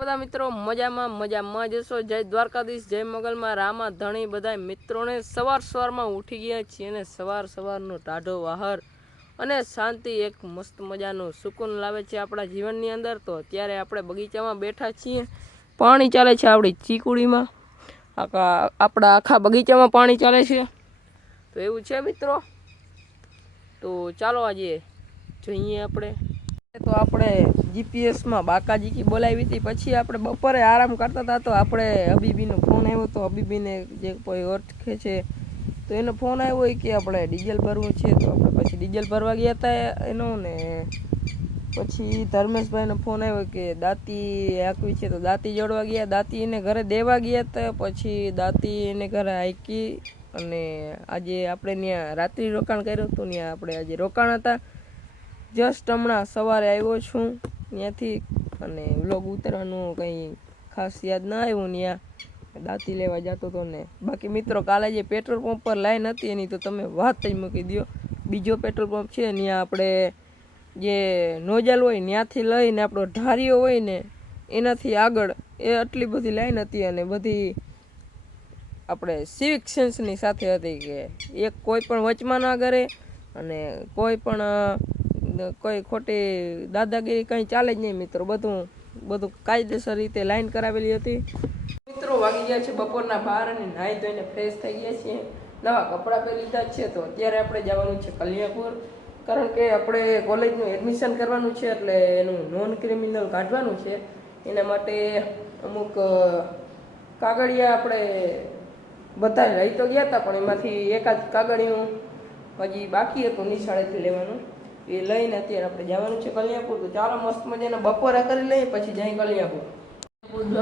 બધા મિત્રો મજામાં મજામાં જશો। જય દ્વારકાધીશ, જય મોગલમાં, રામા ધણી બધા મિત્રોને સવારમાં ઉઠી ગયા છીએ અને સવારનો ટાઢો વાહર અને શાંતિ એક મસ્ત મજાનું સુકૂન લાવે છે આપણા જીવનની અંદર। તો અત્યારે આપણે બગીચામાં બેઠા છીએ, પાણી ચાલે છે આપણી ચીકુડીમાં, આપણા આખા બગીચામાં પાણી ચાલે છે। તો એવું છે મિત્રો, તો ચાલો આજે જોઈએ આપણે। તો આપણે જીપીએસમાં બાકાજીકી બોલાવી હતી, પછી આપણે બપોરે આરામ કરતા હતા તો આપણે હબીબીનો ફોન આવ્યો। તો હબીબીને જે કોઈ ઓળખે છે તો એનો ફોન આવ્યો હોય કે આપણે ડીઝલ ભરવું છે, તો આપણે પછી ડીઝલ ભરવા ગયા હતા એનો ને પછી ધર્મેશભાઈનો ફોન આવ્યો કે દાંતી હાંકવી છે, તો દાંતી જોડવા ગયા, દાંતી એને ઘરે દેવા ગયા હતા, પછી દાંતી એને ઘરે હાંકી અને આજે આપણે ત્યાં રાત્રિ રોકાણ કર્યું હતું। ત્યાં આપણે આજે રોકાણ હતા, જસ્ટ હમણાં સવારે આવ્યો છું ત્યાંથી અને વ્લોગ ઉતારવાનું કંઈ ખાસ યાદ ના આવ્યું, ત્યાં દાંતી લેવા જતો હતો ને। બાકી મિત્રો કાલે જે પેટ્રોલ પંપ પર લાઈન હતી એની તો તમે વાત જ મૂકી દો। બીજો પેટ્રોલ પંપ છે ત્યાં આપણે જે નોઝલ હોય ત્યાંથી લઈને આપણો ઢારીઓ હોય ને એનાથી આગળ એ આટલી બધી લાઈન હતી અને બધી આપણે સિવિક સેન્સની સાથે હતી કે એક કોઈ પણ વચમાં ના કરે અને કોઈ ખોટી દાદાગીરી કંઈ ચાલે જ નહીં મિત્રો, બધું કાયદેસર રીતે લાઈન કરાવેલી હતી। મિત્રો વાગી ગયા છે બપોરના 12 અને નાહી ધોઈને ફ્રેશ થઈ ગયા છીએ, નવા કપડાં પહેરી લીધા છે। તો અત્યારે આપણે જવાનું છે કલ્યાણપુર, કારણ કે આપણે કોલેજનું એડમિશન કરવાનું છે, એટલે એનું નોન ક્રિમિનલ કાઢવાનું છે। એના માટે અમુક કાગળિયા આપણે બધા લઈ તો ગયા હતા, પણ એમાંથી એકાદ કાગળિયું હજી બાકી હતું નિશાળેથી લેવાનું, એ લઈને અત્યારે આપણે જવાનું છે કલ્યાણપુર। તો ચાલો મસ્ત મજાના બપોરા કરી લઈએ પછી જઈ કલ્યાણપુર।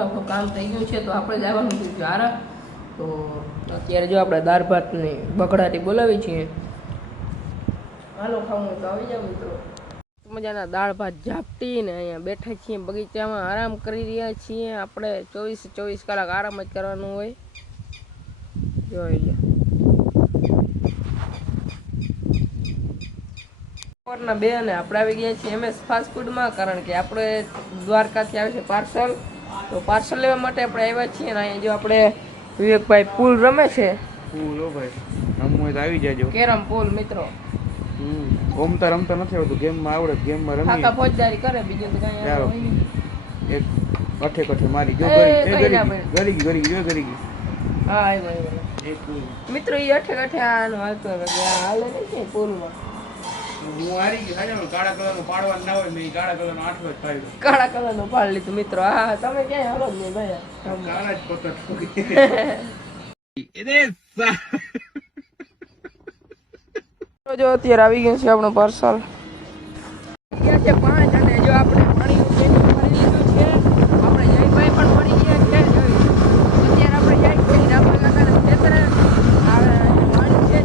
આપણું કામ થઈ ગયું છે તો આપણે જવાનું છે જારા। તો અત્યારે જો આપણે દાળ ભાતની બગડાટી બોલાવી છીએ, હાલો ખાવું તો આવી જાવ મિત્રો। મજાના દાળ ભાત ઝાપટીને અહીંયા બેઠા છીએ બગીચામાં, આરામ કરી રહ્યા છીએ। આપણે 24 કલાક આરામ જ કરવાનું હોય, જોઈ લે। બપોરના 2 અને આપણે આવી ગયા છીએ MS ફાસ્ટ ફૂડમાં, કારણ કે આપણે દ્વારકાથી આવે છે પાર્સલ, તો પાર્સલ લેવા માટે આપણે આવ્યા છીએ। અને અહીંયા જો આપણે વિવેકભાઈ પુલ રમે છે, પુલ ઓ ભાઈ રમવું હોય તો આવી જાજો, કેરમ પુલ મિત્રો। રમતા નથી આવતું, ગેમમાં આવડે, ગેમમાં રમી ખાતા ફોજદારી કરે, બીજું તો કઈ આવે નહીં। એક કઠે મારી જો ગરી ગઈ હા આવ્યો એક મિત્રો, એ અઠે આનો હાલતો હાલે નહીં પુલમાં। હું હારી ગયો, કાળા કલરનો પાડવાનું ના હોય, મેં કાળા કલરનો 8 જ પાડ્યો, કાળા કલરનો પાડ લીધું મિત્રો। હા તમે ક્યાંય હાલો જ નહીં ભાઈ, કાળા જ પતર જો અત્યારે આવી ગયું છે આપણું પાર્સલ, ગયા છે 5 અને જો આપણે પાણીનું કેન ભરી લીધું છે, આપણે જયભાઈ પણ મળી ગયા છે। અત્યારે આપણે જાય છે રામા કાકાના ખેતરે, પાણી છે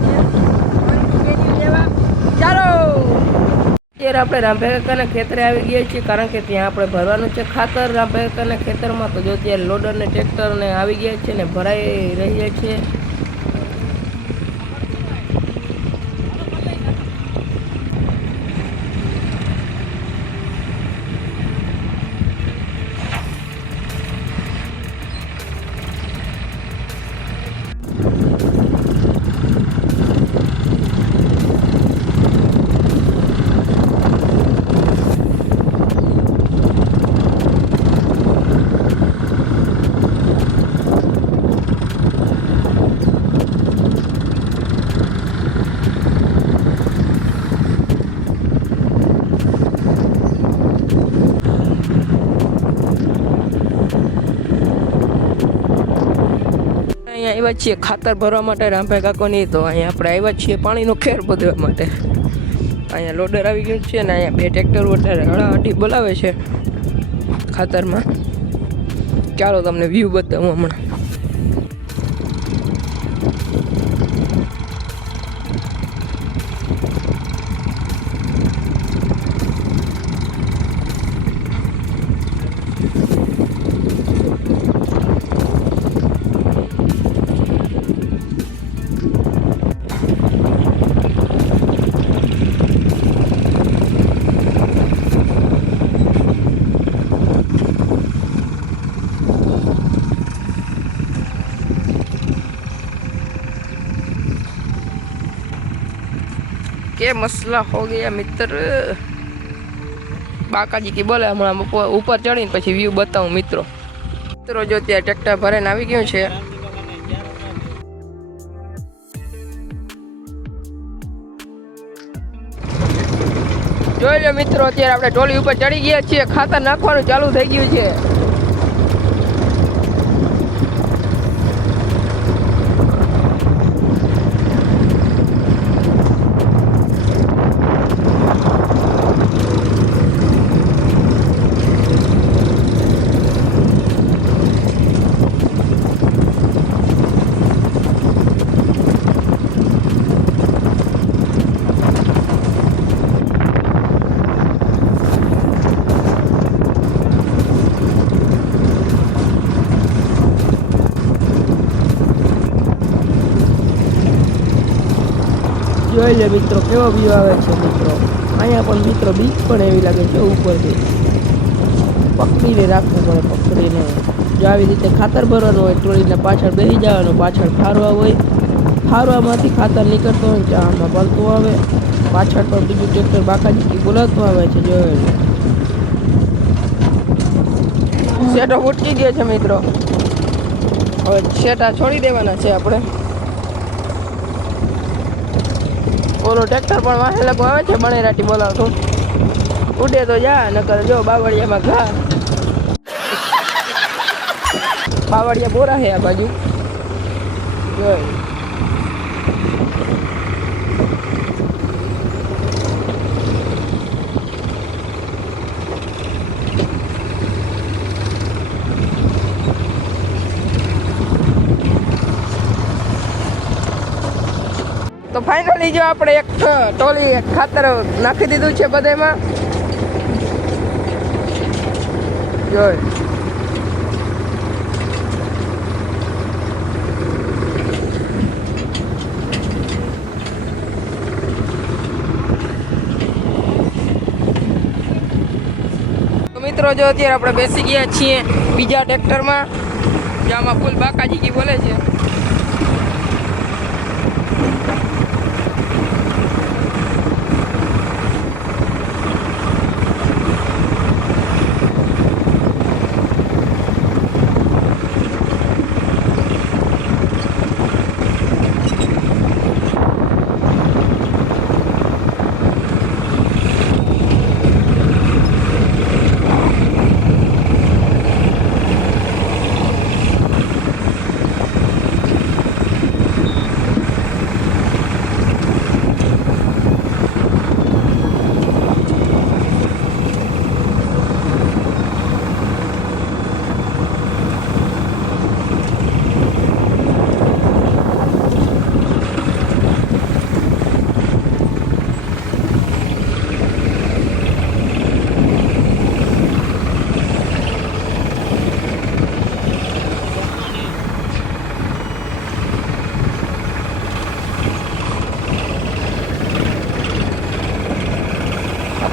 પાણીનું કેન લેવા ચાલો। અત્યારે આપણે રામભાઈ કાકાના ખેતરે આવી ગયા છીએ, કારણ કે ત્યાં આપણે ભરવાનું છે ખાતર રામભાઈ કાકાના ખેતરમાં। તો જો અત્યારે લોડર ને ટ્રેક્ટર ને આવી ગયા છે ને ભરાઈ રહ્યા છે। અહીંયા આવ્યા છીએ ખાતર ભરવા માટે રામભાઈ કાકોની, તો અહીંયા આપણે આવ્યા છીએ પાણીનો ખેર બધવા માટે। અહીંયા લોડર આવી ગયું છે ને અહીંયા 2 ટ્રેક્ટર વધારે હળાહટી બોલાવે છે ખાતરમાં। ચાલો તમને વ્યૂ બતાવું હમણાં। क्या मसला हो गया मित्र। बाकाजी की बोले हमारा ऊपर चढ़ी પછી વ્યૂ બતાવું મિત્રો। મિત્રો જો ત્યાં ટ્રેક્ટર ભરાઈને આવી ગયું છે। જોઈ લો મિત્રો અત્યારે આપણે ટોલી ઉપર ચડી ગયા છીએ, ખાતર નાખવાનું ચાલુ થઈ ગયું છે। જોઈ લે મિત્રો કેવો વ્યૂ આવે છે મિત્રો। અહીંયા પણ મિત્રો બીચ પણ એવી લાગે છે ઉપરથી, પકડીને રાખવું પડે, પકડીને જો આવી રીતે ખાતર ભરવાનું હોય, ટ્રોલીને પાછળ બેસી જવાનું, પાછળ ફારવા હોય, ફારવામાંથી ખાતર નીકળતો હોય ને આમાં ભરતું આવે, પાછળ પણ બીજું ટ્રેક્ટર બાકાજી બોલાવતું આવે છે। જોઈ લે સેટો ઉટકી ગયા છે મિત્રો, હવે સેટા છોડી દેવાના છે આપણે। ઓલો ટ્રેક્ટર પણ વાહે લગો આવે છે બણેરાટી બોલાવતો, ઉડે તો જા, નકર જો બાવળિયામાં ઘા, બાવળિયા બોરા છે આ બાજુ। જોઈ તો ફાઇનલી જો આપણે એક ટોલી ખાતર નાખી દીધું છે બધામાં। જોઈ તો મિત્રો જો અત્યારે આપણે બેસી ગયા છીએ બીજા ટ્રેક્ટરમાં, જેમાં ફૂલ બાકાજી કી બોલે છે।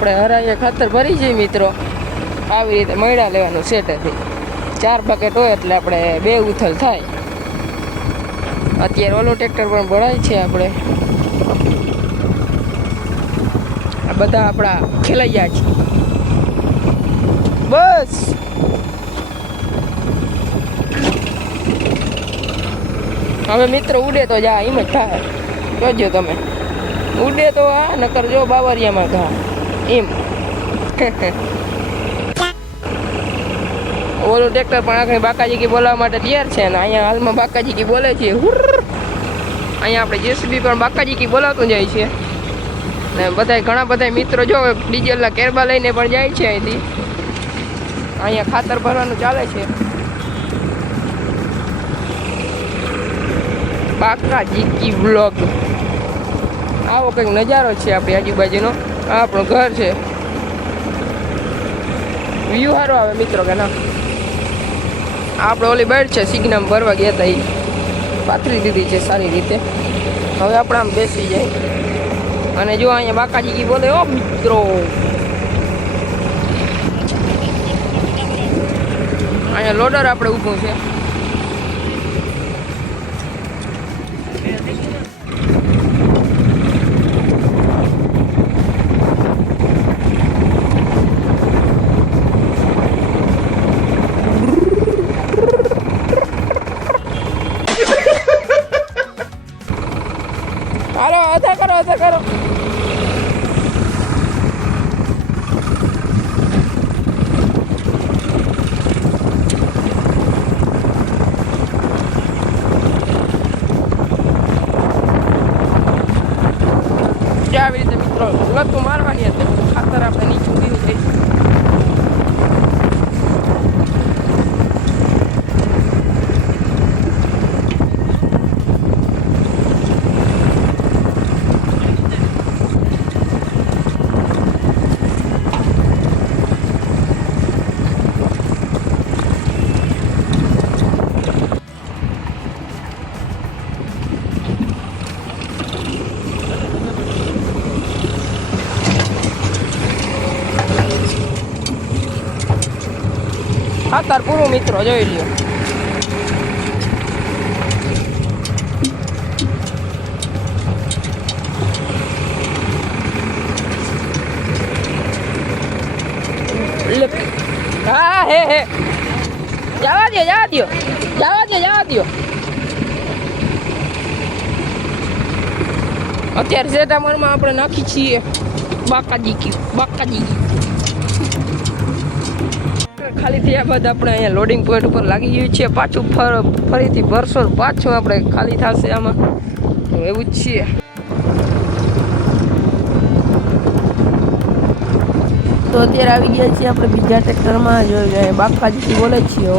આપણે હરાઈએ ખાતર ભરી જઈએ મિત્રો, આવી રીતે મૈડા લેવાનું સેટેથી, 4 બકેટ હોય એટલે આપણે 2 ઉથલ થાય। અત્યારે ઓલો ટ્રેક્ટર પણ ભરાય છે આપણે, આ બધા આપણા ખેલૈયા છે બસ। હવે મિત્રો ઉડે તો જા, એમ જ થાય, જોજો તમે, ઉડે તો આ, નકર જો બાવરિયામાં ઘા એમ। ઓલું ટ્રેક્ટર પણ આખરી બાકાજી કી બોલાવવા માટે તૈયાર છે, ને અહીંયા હાલમાં બાકાજી કી બોલે છે। અહીંયા આપણે જેસીબી પણ બાકાજી કી બોલાવતું જાય છે, ને બધા ઘણા બધા મિત્રો જો ડીઝલના કેરબા લઈને પણ જાય છે અહીંથી। અહીંયા ખાતર ભરવાનું ચાલે છે। બાકાજી કી વ્લોગ, આવો કંઈક નજારો છે આપણી આજુબાજુનો। આ આપણું ઘર છે, વ્યૂ સારો આવે મિત્રો કે ના। આપણે ઓલી બેડ છે સિગ્નમ ભરવા ગયા હતા, એ પાથરી દીધી છે સારી રીતે। હવે આપણે આમ બેસી જાય, અને જો અહીંયા બાકાજી કી બોલે ઓ મિત્રો, અહીંયા લોડર આપણે ઊભું છે। તો કરો. આવી રીતે મિત્રો લતું મારવાની હતી ખાતર આપણે નીચું દીધું છે. ખાતર પૂરું મિત્રો જોઈ લ્યો. હા હે જવા દો અત્યારે સેટામરમાં આપણે નાખી છીએ બાકાજી ખાલી થયા બાદ આપણે અહીંયા લોડિંગ પોઈન્ટ ઉપર લાગી ગયું છે. પાછું ફરીથી ભરશો પાછું આપણે ખાલી થશે આમાં, તો એવું જ છીએ. તો અત્યારે આવી ગયા છીએ આપણે બીજા ટ્રેક્ટરમાં. જોઈ જાય બાકાજી બોલે છીએ.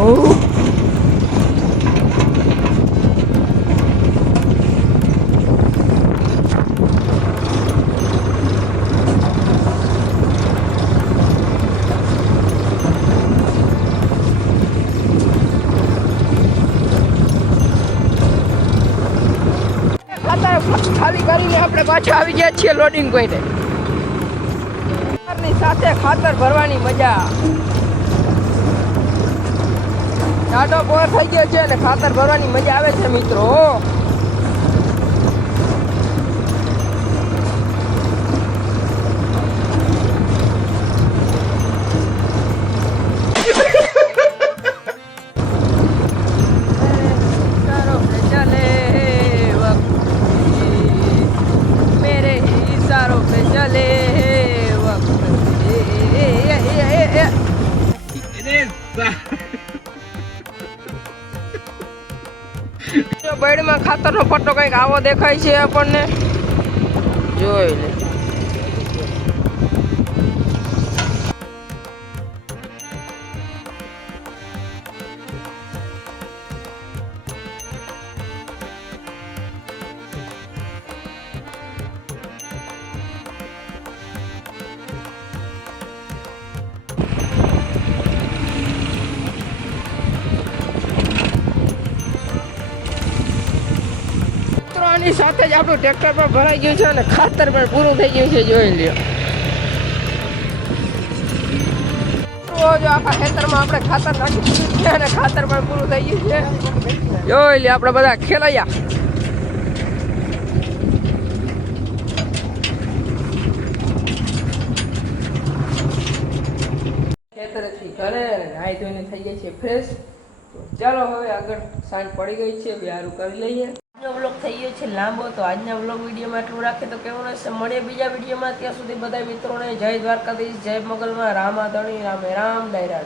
ખાલી કરીને આપણે પાછા આવી ગયા છીએ લોડિંગ પોઈન્ટે. ખાતરની સાથે ખાતર ભરવાની મજા. ટાઢો પોર થઈ ગયો છે અને ખાતર ભરવાની મજા આવે છે મિત્રો. બેડમાં ખાતરનો પટ્ટો કંઈક આવો દેખાય છે આપણને, જોઈ લે. આની સાથે જ આપણું ટ્રેક્ટર પર ભરાઈ ગયું છે અને ખાતર પણ પૂરું થઈ ગયું છે. જોઈ લ્યો. રોજ આખા ખેતરમાં આપણે ખાતર નાખી દીધું છે અને ખાતર પણ પૂરું થઈ ગયું છે. જોઈ લ્યો આપણે બધા ખેલાયા. ખેતરેથી ઘરે નાહી ધોઈને થઈ ગઈ છે ફ્રેશ. ચાલો હવે આગળ સાંજ પડી ગઈ છે, બિહારું કરી લઈએ. આજનો વ્લોગ થઈ ગયો છે લાંબો, તો આજના વ્લોગ વિડીયોમાં એટલું રાખે તો કેવું રહેશે. મળીએ બીજા વિડીયોમાં. ત્યાં સુધી બધા મિત્રોને જય દ્વારકાધીશ, જય મોગલમાં, રામા ધણી, રામે રામ, ડાયરા.